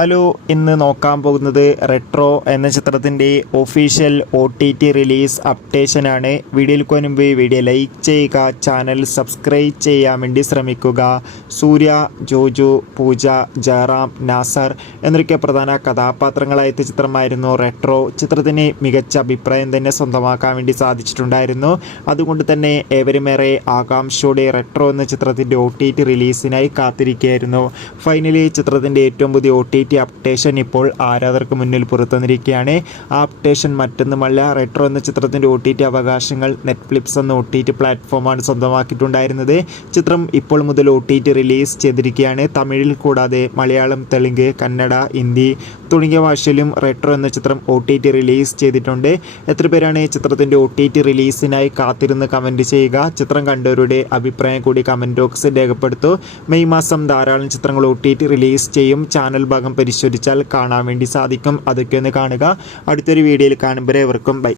Hello, ഇന്ന് നോക്കാൻ പോകുന്നത് റെട്രോ എന്ന ചിത്രത്തിൻ്റെ ഒഫീഷ്യൽ OTT റിലീസ് അപ്ഡേഷനാണ്. വീഡിയോയിൽ മുൻപ് വീഡിയോ ലൈക്ക് ചെയ്യുക, ചാനൽ സബ്സ്ക്രൈബ് ചെയ്യാൻ വേണ്ടി ശ്രമിക്കുക. സൂര്യ, ജോജു, പൂജ, ജയറാം, നാസർ എന്നൊക്കെ പ്രധാന കഥാപാത്രങ്ങളായ ചിത്രമായിരുന്നു റെട്രോ. ചിത്രത്തിന് മികച്ച അഭിപ്രായം തന്നെ സ്വന്തമാക്കാൻ വേണ്ടി സാധിച്ചിട്ടുണ്ടായിരുന്നു. അതുകൊണ്ട് തന്നെ ഏവരുമേറെ ആകാംക്ഷയോടെ റെട്രോ എന്ന ചിത്രത്തിൻ്റെ OTT റിലീസിനായി കാത്തിരിക്കുകയായിരുന്നു. ഫൈനലി ചിത്രത്തിൻ്റെ ഏറ്റവും പുതിയ OTT അപ്ഡേഷൻ ഇപ്പോൾ ആരാധകർക്ക് മുന്നിൽ പുറത്തുവന്നിരിക്കുകയാണ്. ആ അപ്ഡേഷൻ മറ്റൊന്നുമല്ല, റെട്രോ എന്ന ചിത്രത്തിൻ്റെ OTT അവകാശങ്ങൾ നെറ്റ്ഫ്ലിക്സ് എന്ന OTT പ്ലാറ്റ്ഫോമാണ് സ്വന്തമാക്കിയിട്ടുണ്ടായിരുന്നത്. ചിത്രം ഇപ്പോൾ മുതൽ OTT റിലീസ് ചെയ്തിരിക്കുകയാണ്. തമിഴിൽ കൂടാതെ മലയാളം, തെലുങ്ക്, കന്നഡ, ഹിന്ദി തുടങ്ങിയ ഭാഷയിലും റെട്രോ എന്ന ചിത്രം OTT റിലീസ് ചെയ്തിട്ടുണ്ട്. എത്ര പേരാണ് ചിത്രത്തിൻ്റെ OTT റിലീസിനായി കാത്തിരുന്ന് കമൻറ്റ് ചെയ്യുക. ചിത്രം കണ്ടവരുടെ അഭിപ്രായം കൂടി കമൻറ്റ് ബോക്സിൽ രേഖപ്പെടുത്തൂ. മെയ് മാസം ധാരാളം ചിത്രങ്ങൾ OTT റിലീസ് ചെയ്യും. ചാനൽ ഭാഗം പരിശോധിച്ചാൽ കാണാൻ വേണ്ടി സാധിക്കും. അതൊക്കെ ഒന്ന് കാണുക. അടുത്തൊരു വീഡിയോയിൽ കാണുമ്പോൾ ഏവർക്കും ബൈ.